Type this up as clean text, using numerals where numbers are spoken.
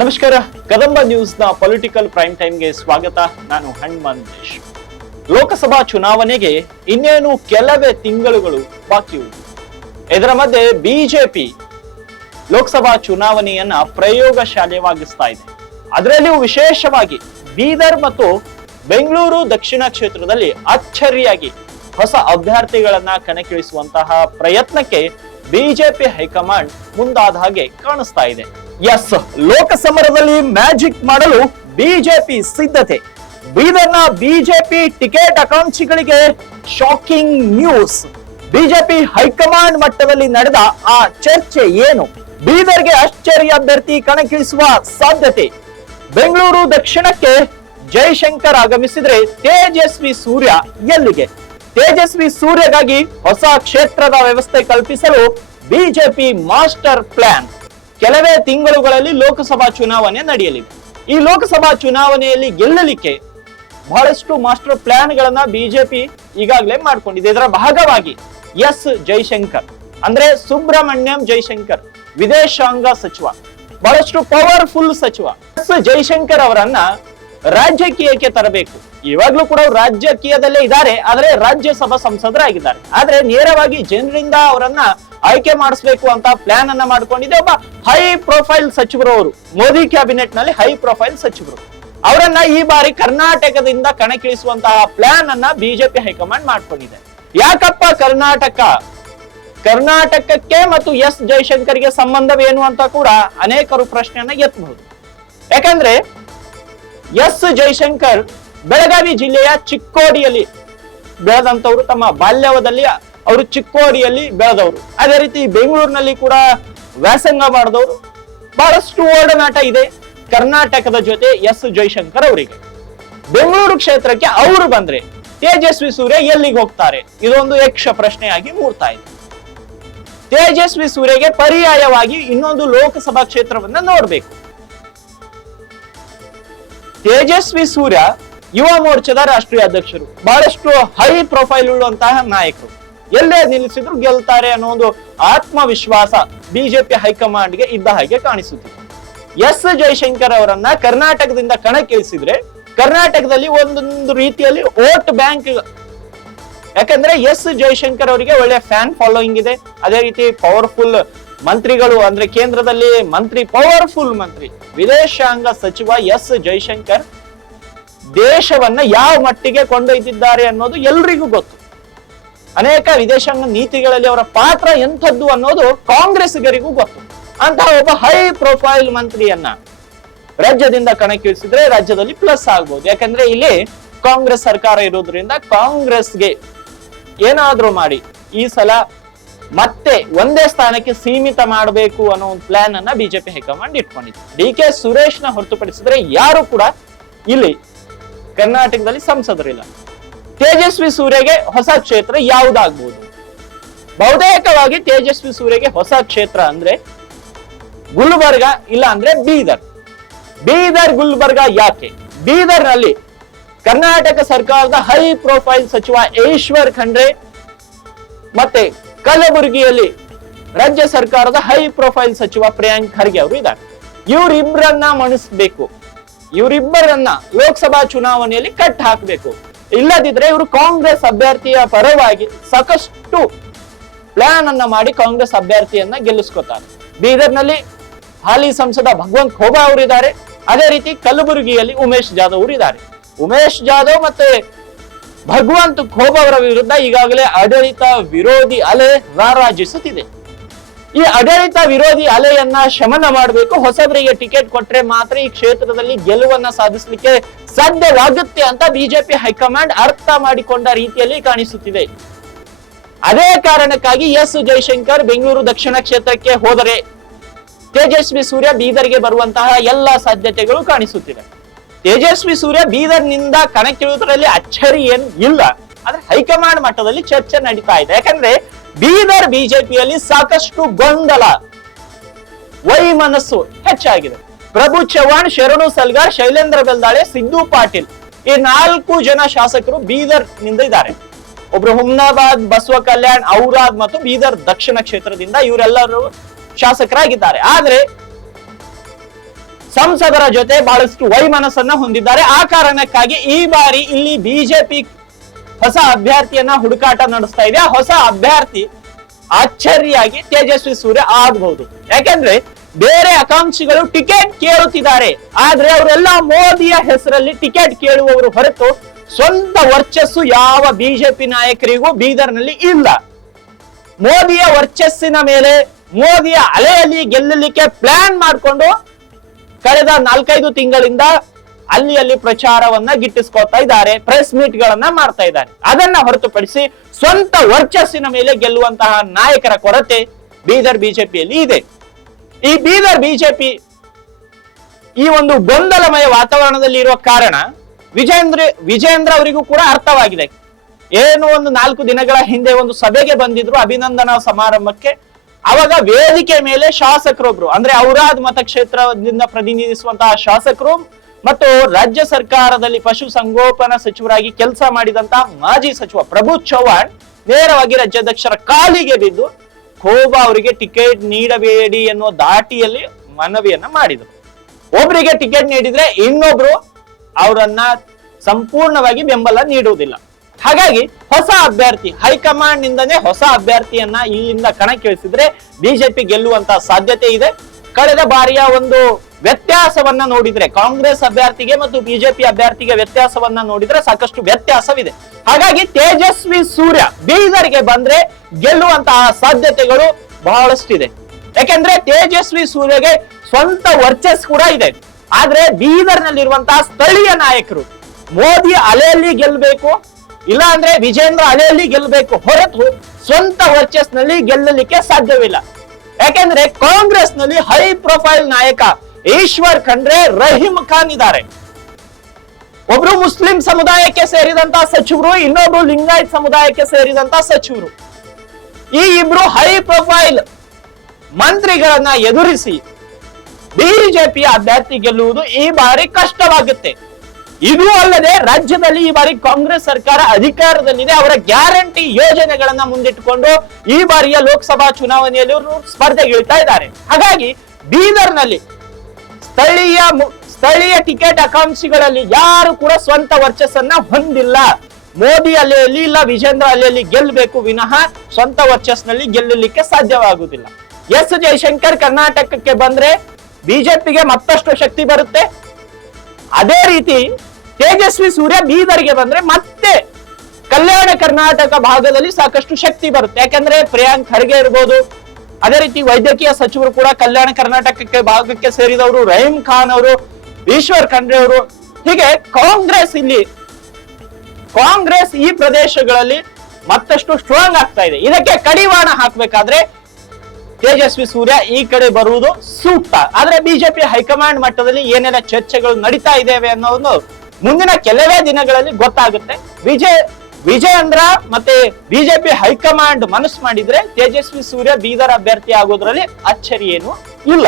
ನಮಸ್ಕಾರ. Kadamba ನ್ಯೂಸ್ನ political prime ಟೈಮ್ಗೆ ಸ್ವಾಗತ. ನಾನು ಹನುಮಂತೇಶ್. ಲೋಕಸಭಾ ಚುನಾವಣೆಗೆ ಇನ್ನೇನು ಕೆಲವೇ ತಿಂಗಳುಗಳು ಬಾಕಿ ಉಂಟು. ಇದರ ಮಧ್ಯೆ ಬಿಜೆಪಿ ಲೋಕಸಭಾ ಚುನಾವಣೆಯನ್ನ ಪ್ರಯೋಗಶಾಲೆವಾಗಿಸ್ತಾ ಇದೆ. ಅದರಲ್ಲಿಯೂ ವಿಶೇಷವಾಗಿ ಬೀದರ್ ಮತ್ತು ಬೆಂಗಳೂರು ದಕ್ಷಿಣ ಕ್ಷೇತ್ರದಲ್ಲಿ ಅಚ್ಚರಿಯಾಗಿ ಹೊಸ ಅಭ್ಯರ್ಥಿಗಳನ್ನ ಕಣಕ್ಕಿಳಿಸುವಂತಹ ಪ್ರಯತ್ನಕ್ಕೆ ಬಿಜೆಪಿ ಹೈಕಮಾಂಡ್ ಮುಂದಾದ ಹಾಗೆ ಕಾಣಿಸ್ತಾ ಇದೆ. ಎಸ್, ಲೋಕಸಮರದಲ್ಲಿ ಮ್ಯಾಜಿಕ್ ಮಾಡಲು ಬಿಜೆಪಿ ಸಿದ್ಧತೆ. ಬೀದರ್ನ ಬಿಜೆಪಿ ಟಿಕೆಟ್ ಆಕಾಂಕ್ಷಿಗಳಿಗೆ ಶಾಕಿಂಗ್ ನ್ಯೂಸ್. ಬಿಜೆಪಿ ಹೈಕಮಾಂಡ್ ಮಟ್ಟದಲ್ಲಿ ನಡೆದ ಆ ಚರ್ಚೆ ಏನು? ಬೀದರ್ಗೆ ಆಶ್ಚರ್ಯ ಅಭ್ಯರ್ಥಿ ಕಣಕ್ಕಿಳಿಸುವ ಸಾಧ್ಯತೆ. ಬೆಂಗಳೂರು ದಕ್ಷಿಣಕ್ಕೆ ಜೈಶಂಕರ್ ಆಗಮಿಸಿದ್ರೆ ತೇಜಸ್ವಿ ಸೂರ್ಯ ಎಲ್ಲಿಗೆ? ತೇಜಸ್ವಿ ಸೂರ್ಯಗಾಗಿ ಹೊಸ ಕ್ಷೇತ್ರದ ವ್ಯವಸ್ಥೆ ಕಲ್ಪಿಸಲು ಬಿಜೆಪಿ ಮಾಸ್ಟರ್ ಪ್ಲಾನ್. ಕೆಲವೇ ತಿಂಗಳುಗಳಲ್ಲಿ ಲೋಕಸಭಾ ಚುನಾವಣೆ ನಡೆಯಲಿದೆ. ಈ ಲೋಕಸಭಾ ಚುನಾವಣೆಯಲ್ಲಿ ಗೆಲ್ಲಲಿಕ್ಕೆ ಬಹಳಷ್ಟು ಮಾಸ್ಟರ್ ಪ್ಲಾನ್ ಗಳನ್ನ ಬಿಜೆಪಿ ಈಗಾಗಲೇ ಮಾಡಿಕೊಂಡಿದೆ. ಇದರ ಭಾಗವಾಗಿ ಎಸ್ ಜೈಶಂಕರ್ ಅಂದ್ರೆ ಸುಬ್ರಹ್ಮಣ್ಯಂ ಜೈಶಂಕರ್, ವಿದೇಶಾಂಗ ಸಚಿವ, ಬಹಳಷ್ಟು ಪವರ್ಫುಲ್ ಸಚಿವ ಎಸ್ ಜೈಶಂಕರ್ ಅವರನ್ನ ರಾಜಕೀಯಕ್ಕೆ ತರಬೇಕು. ಇವಾಗ್ಲೂ ಕೂಡ ರಾಜಕೀಯದಲ್ಲೇ ಇದ್ದಾರೆ, ಆದ್ರೆ ರಾಜ್ಯಸಭಾ ಸಂಸದರಾಗಿದ್ದಾರೆ. ಆದ್ರೆ ನೇರವಾಗಿ ಜನರಿಂದ ಅವರನ್ನ ಆಯ್ಕೆ ಮಾಡಿಸ್ಬೇಕು ಅಂತ ಪ್ಲಾನ್ ಅನ್ನ ಮಾಡ್ಕೊಂಡಿದೆ ಒಬ್ಬ ಹೈ ಪ್ರೊಫೈಲ್ ಸಚಿವರು. ಅವರು ಮೋದಿ ಕ್ಯಾಬಿನೆಟ್ ನಲ್ಲಿ ಹೈ ಪ್ರೊಫೈಲ್ ಸಚಿವರು. ಅವರನ್ನ ಈ ಬಾರಿ ಕರ್ನಾಟಕದಿಂದ ಕಣಕ್ಕಿಳಿಸುವಂತಹ ಪ್ಲಾನ್ ಅನ್ನ ಬಿಜೆಪಿ ಹೈಕಮಾಂಡ್ ಮಾಡ್ಕೊಂಡಿದೆ. ಯಾಕಪ್ಪ ಕರ್ನಾಟಕಕ್ಕೆ ಮತ್ತು ಎಸ್ ಜೈಶಂಕರ್ಗೆ ಸಂಬಂಧವೇನು ಅಂತ ಕೂಡ ಅನೇಕರು ಪ್ರಶ್ನೆಯನ್ನ ಎತ್ತಬಹುದು. ಯಾಕಂದ್ರೆ ಎಸ್ ಜೈಶಂಕರ್ ಬೆಳಗಾವಿ ಜಿಲ್ಲೆಯ ಚಿಕ್ಕೋಡಿಯಲ್ಲಿ ಬೆಳೆದಂತವ್ರು. ತಮ್ಮ ಬಾಲ್ಯವದಲ್ಲಿ ಅವರು ಚಿಕ್ಕೋಡಿಯಲ್ಲಿ ಬೆಳೆದವರು. ಅದೇ ರೀತಿ ಬೆಂಗಳೂರಿನಲ್ಲಿ ಕೂಡ ವ್ಯಾಸಂಗ ಮಾಡಿದವರು. ಬಹಳಷ್ಟು ಒಡನಾಟ ಇದೆ ಕರ್ನಾಟಕದ ಜೊತೆ ಎಸ್ ಜೈಶಂಕರ್ ಅವರಿಗೆ. ಬೆಂಗಳೂರು ಕ್ಷೇತ್ರಕ್ಕೆ ಅವರು ಬಂದ್ರೆ ತೇಜಸ್ವಿ ಸೂರ್ಯ ಎಲ್ಲಿಗೆ ಹೋಗ್ತಾರೆ? ಇದೊಂದು ಯಕ್ಷ ಪ್ರಶ್ನೆಯಾಗಿ ಮೂಡ್ತಾ ಇದೆ. ತೇಜಸ್ವಿ ಸೂರ್ಯಗೆ ಪರ್ಯಾಯವಾಗಿ ಇನ್ನೊಂದು ಲೋಕಸಭಾ ಕ್ಷೇತ್ರವನ್ನ ನೋಡ್ಬೇಕು. ತೇಜಸ್ವಿ ಸೂರ್ಯ ಯುವ ಮೋರ್ಚಾದ ರಾಷ್ಟ್ರೀಯ ಅಧ್ಯಕ್ಷರು, ಬಹಳಷ್ಟು ಹೈ ಪ್ರೊಫೈಲ್ ಉಳ್ಳುವಂತಹ ನಾಯಕರು. ಎಲ್ಲೇ ನಿಲ್ಲಿಸಿದ್ರು ಗೆಲ್ತಾರೆ ಅನ್ನೋ ಒಂದು ಆತ್ಮವಿಶ್ವಾಸ ಬಿಜೆಪಿ ಹೈಕಮಾಂಡ್ಗೆ ಇದ್ದ ಹಾಗೆ ಕಾಣಿಸುತ್ತಿದೆ. ಎಸ್ ಜೈಶಂಕರ್ ಅವರನ್ನ ಕರ್ನಾಟಕದಿಂದ ಕಣಕ್ಕಿಳಿಸಿದ್ರೆ ಕರ್ನಾಟಕದಲ್ಲಿ ಒಂದೊಂದು ರೀತಿಯಲ್ಲಿ ವೋಟ್ ಬ್ಯಾಂಕ್. ಯಾಕಂದ್ರೆ ಎಸ್ ಜೈಶಂಕರ್ ಅವರಿಗೆ ಒಳ್ಳೆ ಫ್ಯಾನ್ ಫಾಲೋಯಿಂಗ್ ಇದೆ. ಅದೇ ರೀತಿ ಪವರ್ಫುಲ್ ಮಂತ್ರಿಗಳು, ಅಂದ್ರೆ ಕೇಂದ್ರದಲ್ಲಿ ಪವರ್ಫುಲ್ ಮಂತ್ರಿ, ವಿದೇಶಾಂಗ ಸಚಿವ ಎಸ್ ಜೈಶಂಕರ್ ದೇಶವನ್ನ ಯಾವ ಮಟ್ಟಿಗೆ ಕೊಂಡೊಯ್ದಿದ್ದಾರೆ ಅನ್ನೋದು ಎಲ್ರಿಗೂ ಗೊತ್ತು. ಅನೇಕ ವಿದೇಶಾಂಗ ನೀತಿಗಳಲ್ಲಿ ಅವರ ಪಾತ್ರ ಎಂಥದ್ದು ಅನ್ನೋದು ಕಾಂಗ್ರೆಸ್ಗರಿಗೂ ಗೊತ್ತು. ಅಂತಹ ಒಬ್ಬ ಹೈ ಪ್ರೊಫೈಲ್ ಮಂತ್ರಿಯನ್ನ ರಾಜ್ಯದಿಂದ ಕಣಕ್ಕಿಳಿಸಿದ್ರೆ ರಾಜ್ಯದಲ್ಲಿ ಪ್ಲಸ್ ಆಗ್ಬಹುದು. ಯಾಕಂದ್ರೆ ಇಲ್ಲಿ ಕಾಂಗ್ರೆಸ್ ಸರ್ಕಾರ ಇರೋದ್ರಿಂದ ಕಾಂಗ್ರೆಸ್ಗೆ ಏನಾದ್ರೂ ಮಾಡಿ ಈ ಸಲ ಮತ್ತೆ ಒಂದೇ ಸ್ಥಾನಕ್ಕೆ ಸೀಮಿತ ಮಾಡಬೇಕು ಅನ್ನೋ ಒಂದು ಪ್ಲಾನ್ ಅನ್ನ ಬಿಜೆಪಿ ಹೈಕಮಾಂಡ್ ಇಟ್ಕೊಂಡಿದೆ. ಡಿ.ಕೆ. ಸುರೇಶ್ನ ಹೊರತುಪಡಿಸಿದ್ರೆ ಯಾರು ಕೂಡ ಇಲ್ಲಿ ಕರ್ನಾಟಕದಲ್ಲಿ ಸಂಸದರಿಲ್ಲ. ತೇಜಸ್ವಿ ಸೂರ್ಯಗೆ ಹೊಸ ಕ್ಷೇತ್ರ ಯಾವುದಾಗಬಹುದು? ಬಹುತೇಕವಾಗಿ ತೇಜಸ್ವಿ ಸೂರ್ಯಗೆ ಹೊಸ ಕ್ಷೇತ್ರ ಅಂದ್ರೆ ಗುಲ್ಬರ್ಗ, ಇಲ್ಲ ಅಂದ್ರೆ ಬೀದರ್ ಗುಲ್ಬರ್ಗ. ಯಾಕೆ? ಬೀದರ್ ನಲ್ಲಿ ಕರ್ನಾಟಕ ಸರ್ಕಾರದ ಹೈ ಪ್ರೊಫೈಲ್ ಸಚಿವ ಈಶ್ವರ್ ಖಂಡ್ರೆ ಮತ್ತೆ ಕಲಬುರಗಿಯಲ್ಲಿ ರಾಜ್ಯ ಸರ್ಕಾರದ ಹೈ ಪ್ರೊಫೈಲ್ ಸಚಿವ ಪ್ರಿಯಾಂಕ್ ಖರ್ಗೆ ಅವರು ಇದ್ದಾರೆ. ಇವರಿಬ್ಬರನ್ನ ಮಣಿಸ್ಬೇಕು, ಇವರಿಬ್ಬರನ್ನ ಲೋಕಸಭಾ ಚುನಾವಣೆಯಲ್ಲಿ ಕಟ್ ಹಾಕಬೇಕು. ಇಲ್ಲದಿದ್ರೆ ಇವರು ಕಾಂಗ್ರೆಸ್ ಅಭ್ಯರ್ಥಿಯ ಪರವಾಗಿ ಸಾಕಷ್ಟು ಪ್ಲಾನ್ ಅನ್ನ ಮಾಡಿ ಕಾಂಗ್ರೆಸ್ ಅಭ್ಯರ್ಥಿಯನ್ನ ಗೆಲ್ಲಿಸ್ಕೊತಾರೆ. ಬೀದರ್ನಲ್ಲಿ ಹಾಲಿ ಸಂಸದ ಭಗವಂತ್ ಖೋಬಾ ಅವರಿದ್ದಾರೆ. ಅದೇ ರೀತಿ ಕಲಬುರಗಿಯಲ್ಲಿ ಉಮೇಶ್ ಜಾಧವ್ ಅವರು ಇದ್ದಾರೆ. ಉಮೇಶ್ ಜಾಧವ್ ಮತ್ತೆ ಭಗವಂತ್ ಖೋಬಾ ಅವರ ವಿರುದ್ಧ ಈಗಾಗಲೇ ಆಡಳಿತ ವಿರೋಧಿ ಅಲೆ ರಾರಾಜಿಸುತ್ತಿದೆ. ಈ ಆಡಳಿತ ವಿರೋಧಿ ಅಲೆಯನ್ನ ಶಮನ ಮಾಡಬೇಕು. ಹೊಸಬರಿಗೆ ಟಿಕೆಟ್ ಕೊಟ್ರೆ ಮಾತ್ರ ಈ ಕ್ಷೇತ್ರದಲ್ಲಿ ಗೆಲುವನ್ನ ಸಾಧಿಸಲಿಕ್ಕೆ ಸಾಧ್ಯವಾಗುತ್ತೆ ಅಂತ ಬಿಜೆಪಿ ಹೈಕಮಾಂಡ್ ಅರ್ಥ ಮಾಡಿಕೊಂಡ ರೀತಿಯಲ್ಲಿ ಕಾಣಿಸುತ್ತಿದೆ. ಅದೇ ಕಾರಣಕ್ಕಾಗಿ ಎಸ್ ಜೈಶಂಕರ್ ಬೆಂಗಳೂರು ದಕ್ಷಿಣ ಕ್ಷೇತ್ರಕ್ಕೆ ಹೋದರೆ ತೇಜಸ್ವಿ ಸೂರ್ಯ ಬೀದರ್ಗೆ ಬರುವಂತಹ ಎಲ್ಲಾ ಸಾಧ್ಯತೆಗಳು ಕಾಣಿಸುತ್ತಿವೆ. ತೇಜಸ್ವಿ ಸೂರ್ಯ ಬೀದರ್ನಿಂದ ಕಣಕ್ಕಿಳಿಯುವುದರಲ್ಲಿ ಅಚ್ಚರಿ ಏನು ಇಲ್ಲ. ಆದ್ರೆ ಹೈಕಮಾಂಡ್ ಮಟ್ಟದಲ್ಲಿ ಚರ್ಚೆ ನಡೀತಾ ಇದೆ. ಯಾಕಂದ್ರೆ ಬೀದರ್ ಬಿಜೆಪಿಯಲ್ಲಿ ಸಾಕಷ್ಟು ಗೊಂದಲ, ವೈಮನಸ್ಸು ಹೆಚ್ಚಾಗಿದೆ. ಪ್ರಭು ಚವ್ಹಾಣ್, ಶರಣು ಸಲ್ಗಾರ್, ಶೈಲೇಂದ್ರ ಬೆಲ್ದಾಳೆ, ಸಿದ್ದು ಪಾಟೀಲ್ ಈ 4 ಜನ ಶಾಸಕರು ಬೀದರ್ ನಿಂದ ಇದ್ದಾರೆ. ಒಬ್ರು ಹುಮ್ನಾಬಾದ್, ಬಸವ ಕಲ್ಯಾಣ್, ಔರಾದ್ ಮತ್ತು ಬೀದರ್ ದಕ್ಷಿಣ ಕ್ಷೇತ್ರದಿಂದ ಇವರೆಲ್ಲರೂ ಶಾಸಕರಾಗಿದ್ದಾರೆ. ಆದ್ರೆ ಸಂಸದರ ಜೊತೆ ಬಹಳಷ್ಟು ವೈಮನಸ್ಸನ್ನ ಹೊಂದಿದ್ದಾರೆ. ಆ ಕಾರಣಕ್ಕಾಗಿ ಈ ಬಾರಿ ಇಲ್ಲಿ ಬಿಜೆಪಿ ಹೊಸ ಅಭ್ಯರ್ಥಿಯನ್ನ ಹುಡುಕಾಟ ನಡೆಸ್ತಾ ಇದೆ. ಹೊಸ ಅಭ್ಯರ್ಥಿ ಅಚ್ಚರಿಯಾಗಿ ತೇಜಸ್ವಿ ಸೂರ್ಯ ಆಗಬಹುದು. ಯಾಕೆಂದ್ರೆ ಬೇರೆ ಆಕಾಂಕ್ಷಿಗಳು ಟಿಕೆಟ್ ಕೇಳುತ್ತಿದ್ದಾರೆ, ಆದ್ರೆ ಅವರೆಲ್ಲ ಮೋದಿಯ ಹೆಸರಲ್ಲಿ ಟಿಕೆಟ್ ಕೇಳುವವರು ಹೊರತು ಸ್ವಂತ ವರ್ಚಸ್ಸು ಯಾವ ಬಿಜೆಪಿ ನಾಯಕರಿಗೂ ಬೀದರ್ನಲ್ಲಿ ಇಲ್ಲ. ಮೋದಿಯ ವರ್ಚಸ್ಸಿನ ಮೇಲೆ, ಮೋದಿಯ ಅಲೆಯಲ್ಲಿ ಗೆಲ್ಲಲಿಕ್ಕೆ ಪ್ಲಾನ್ ಮಾಡಿಕೊಂಡು ಕಳೆದ 4-5 ತಿಂಗಳಿಂದ ಅಲ್ಲಿ ಪ್ರಚಾರವನ್ನ ಗಿಟ್ಟಿಸ್ಕೊತಾ ಇದ್ದಾರೆ, ಪ್ರೆಸ್ ಮೀಟ್ ಗಳನ್ನ ಮಾಡ್ತಾ ಇದ್ದಾರೆ. ಅದನ್ನ ಹೊರತುಪಡಿಸಿ ಸ್ವಂತ ವರ್ಚಸ್ಸಿನ ಮೇಲೆ ಗೆಲ್ಲುವಂತಹ ನಾಯಕರ ಕೊರತೆ ಬೀದರ್ ಬಿಜೆಪಿಯಲ್ಲಿ ಇದೆ. ಈ ಬೀದರ್ ಬಿಜೆಪಿ ಈ ಒಂದು ಗೊಂದಲಮಯ ವಾತಾವರಣದಲ್ಲಿ ಇರುವ ಕಾರಣ ವಿಜೇಂದ್ರ ಅವರಿಗೂ ಕೂಡ ಅರ್ಥವಾಗಿದೆ. ಏನು ಒಂದು 4 ದಿನಗಳ ಹಿಂದೆ ಒಂದು ಸಭೆಗೆ ಬಂದಿದ್ರು ಅಭಿನಂದನಾ ಸಮಾರಂಭಕ್ಕೆ. ಅವಾಗ ವೇದಿಕೆ ಮೇಲೆ ಶಾಸಕರೊಬ್ರು, ಅಂದ್ರೆ ಔರಾದ್ ಮತಕ್ಷೇತ್ರದಿಂದ ಪ್ರತಿನಿಧಿಸುವಂತಹ ಶಾಸಕರು ಮತ್ತು ರಾಜ್ಯ ಸರ್ಕಾರದಲ್ಲಿ ಪಶು ಸಂಗೋಪನಾ ಸಚಿವರಾಗಿ ಕೆಲಸ ಮಾಡಿದಂತಹ ಮಾಜಿ ಸಚಿವ ಪ್ರಭು ಚವ್ಹಾಣ್ ನೇರವಾಗಿ ರಾಜ್ಯಾಧ್ಯಕ್ಷರ ಕಾಲಿಗೆ ಬಿದ್ದು ಖೋಬಾ ಅವರಿಗೆ ಟಿಕೆಟ್ ನೀಡಬೇಡಿ ಎನ್ನುವ ದಾಟಿಯಲ್ಲಿ ಮನವಿಯನ್ನ ಮಾಡಿದರು. ಒಬ್ಬರಿಗೆ ಟಿಕೆಟ್ ನೀಡಿದ್ರೆ ಇನ್ನೊಬ್ರು ಅವರನ್ನ ಸಂಪೂರ್ಣವಾಗಿ ಬೆಂಬಲ ನೀಡುವುದಿಲ್ಲ. ಹಾಗಾಗಿ ಹೊಸ ಅಭ್ಯರ್ಥಿ, ಹೈಕಮಾಂಡ್ ನಿಂದನೇ ಹೊಸ ಅಭ್ಯರ್ಥಿಯನ್ನ ಇಲ್ಲಿಂದ ಕಣಕ್ಕಿಳಿಸಿದ್ರೆ ಬಿಜೆಪಿ ಗೆಲ್ಲುವಂತಹ ಸಾಧ್ಯತೆ ಇದೆ. ಕಳೆದ ಬಾರಿಯ ಒಂದು ವ್ಯತ್ಯಾಸವನ್ನ ನೋಡಿದ್ರೆ, ಕಾಂಗ್ರೆಸ್ ಅಭ್ಯರ್ಥಿಗೆ ಮತ್ತು ಬಿಜೆಪಿ ಅಭ್ಯರ್ಥಿಗೆ ವ್ಯತ್ಯಾಸವನ್ನ ನೋಡಿದ್ರೆ ಸಾಕಷ್ಟು ವ್ಯತ್ಯಾಸವಿದೆ. ಹಾಗಾಗಿ ತೇಜಸ್ವಿ ಸೂರ್ಯ ಬೀದರ್ಗೆ ಬಂದ್ರೆ ಗೆಲ್ಲುವಂತಹ ಸಾಧ್ಯತೆಗಳು ಬಹಳಷ್ಟಿದೆ. ಯಾಕೆಂದ್ರೆ ತೇಜಸ್ವಿ ಸೂರ್ಯಗೆ ಸ್ವಂತ ವರ್ಚಸ್ ಕೂಡ ಇದೆ. ಆದ್ರೆ ಬೀದರ್ನಲ್ಲಿರುವಂತಹ ಸ್ಥಳೀಯ ನಾಯಕರು ಮೋದಿ ಅಲೆಯಲ್ಲಿ ಗೆಲ್ಲಬೇಕು, ಇಲ್ಲ ಅಂದ್ರೆ ವಿಜೇಂದ್ರ ಅಲೆಯಲ್ಲಿ ಗೆಲ್ಲಬೇಕು ಹೊರತು ಸ್ವಂತ ವರ್ಚಸ್ ನಲ್ಲಿ ಗೆಲ್ಲಲಿಕ್ಕೆ ಸಾಧ್ಯವಿಲ್ಲ. ಯಾಕೆಂದ್ರೆ ಕಾಂಗ್ರೆಸ್ ನಲ್ಲಿ ಹೈ ಪ್ರೊಫೈಲ್ ನಾಯಕ ಈಶ್ವರ್ ಖಂಡ್ರೆ, ರಹೀಂ ಖಾನ್ ಇದ್ದಾರೆ. ಒಬ್ರು ಮುಸ್ಲಿಂ ಸಮುದಾಯಕ್ಕೆ ಸೇರಿದಂತಹ ಸಚಿವರು, ಇನ್ನೊಬ್ರು ಲಿಂಗಾಯತ್ ಸಮುದಾಯಕ್ಕೆ ಸೇರಿದಂತಹ ಸಚಿವರು. ಈ ಇಬ್ರು ಹೈ ಪ್ರೊಫೈಲ್ ಮಂತ್ರಿಗಳನ್ನ ಎದುರಿಸಿ ಬಿಜೆಪಿಯ ಅಭ್ಯರ್ಥಿ ಗೆಲ್ಲುವುದು ಈ ಬಾರಿ ಕಷ್ಟವಾಗುತ್ತೆ. ಇದು ಅಲ್ಲದೆ ರಾಜ್ಯದಲ್ಲಿ ಈ ಬಾರಿ ಕಾಂಗ್ರೆಸ್ ಸರ್ಕಾರ ಅಧಿಕಾರದಲ್ಲಿದೆ. ಅವರ ಗ್ಯಾರಂಟಿ ಯೋಜನೆಗಳನ್ನ ಮುಂದಿಟ್ಟುಕೊಂಡು ಈ ಬಾರಿಯ ಲೋಕಸಭಾ ಚುನಾವಣೆಯಲ್ಲಿ ಅವರು ಸ್ಪರ್ಧೆಗಿಳ್ತಾ ಇದ್ದಾರೆ. ಹಾಗಾಗಿ ಬೀದರ್ನಲ್ಲಿ ಸ್ಥಳೀಯ ಟಿಕೆಟ್ ಆಕಾಂಕ್ಷಿಗಳಲ್ಲಿ ಯಾರು ಕೂಡ ಸ್ವಂತ ವರ್ಚಸ್ಸನ್ನ ಹೊಂದಿಲ್ಲ. ಮೋದಿ ಅಲೆಯಲ್ಲಿ ಇಲ್ಲ ವಿಜೇಂದ್ರ ಅಲೆಯಲ್ಲಿ ಗೆಲ್ಲಬೇಕು ವಿನಃ ಸ್ವಂತ ವರ್ಚಸ್ನಲ್ಲಿ ಗೆಲ್ಲಲಿಕ್ಕೆ ಸಾಧ್ಯವಾಗುವುದಿಲ್ಲ. ಎಸ್ ಜಯಶಂಕರ್ ಕರ್ನಾಟಕಕ್ಕೆ ಬಂದ್ರೆ ಬಿಜೆಪಿಗೆ ಮತ್ತಷ್ಟು ಶಕ್ತಿ ಬರುತ್ತೆ. ಅದೇ ರೀತಿ ತೇಜಸ್ವಿ ಸೂರ್ಯ ಬೀದರ್ಗೆ ಬಂದ್ರೆ ಮತ್ತೆ ಕಲ್ಯಾಣ ಕರ್ನಾಟಕ ಭಾಗದಲ್ಲಿ ಸಾಕಷ್ಟು ಶಕ್ತಿ ಬರುತ್ತೆ. ಯಾಕಂದ್ರೆ ಪ್ರಿಯಾಂಕ್ ಖರ್ಗೆ ಇರ್ಬೋದು, ಅದೇ ರೀತಿ ವೈದ್ಯಕೀಯ ಸಚಿವರು ಕೂಡ ಕಲ್ಯಾಣ ಕರ್ನಾಟಕಕ್ಕೆ ಭಾಗಕ್ಕೆ ಸೇರಿದವರು, ರಹೀಂ ಖಾನ್ ಅವರು, ಈಶ್ವರ್ ಖಂಡ್ರೆ ಅವರು. ಹೀಗೆ ಕಾಂಗ್ರೆಸ್ ಈ ಪ್ರದೇಶಗಳಲ್ಲಿ ಮತ್ತಷ್ಟು ಸ್ಟ್ರಾಂಗ್ ಆಗ್ತಾ ಇದೆ. ಇದಕ್ಕೆ ಕಡಿವಾಣ ಹಾಕ್ಬೇಕಾದ್ರೆ ತೇಜಸ್ವಿ ಸೂರ್ಯ ಈ ಕಡೆ ಬರುವುದು ಸೂಕ್ತ. ಆದ್ರೆ ಬಿಜೆಪಿ ಹೈಕಮಾಂಡ್ ಮಟ್ಟದಲ್ಲಿ ಏನೆಲ್ಲ ಚರ್ಚೆಗಳು ನಡೀತಾ ಇದ್ದೇವೆ ಅನ್ನೋದು ಮುಂದಿನ ಕೆಲವೇ ದಿನಗಳಲ್ಲಿ ಗೊತ್ತಾಗುತ್ತೆ. ವಿಜೇಂದ್ರ ಮತ್ತೆ ಬಿಜೆಪಿ ಹೈಕಮಾಂಡ್ ಮನಸ್ಸು ಮಾಡಿದ್ರೆ ತೇಜಸ್ವಿ ಸೂರ್ಯ ಬೀದರ್ ಅಭ್ಯರ್ಥಿ ಆಗೋದ್ರಲ್ಲಿ ಅಚ್ಚರಿ ಏನು ಇಲ್ಲ.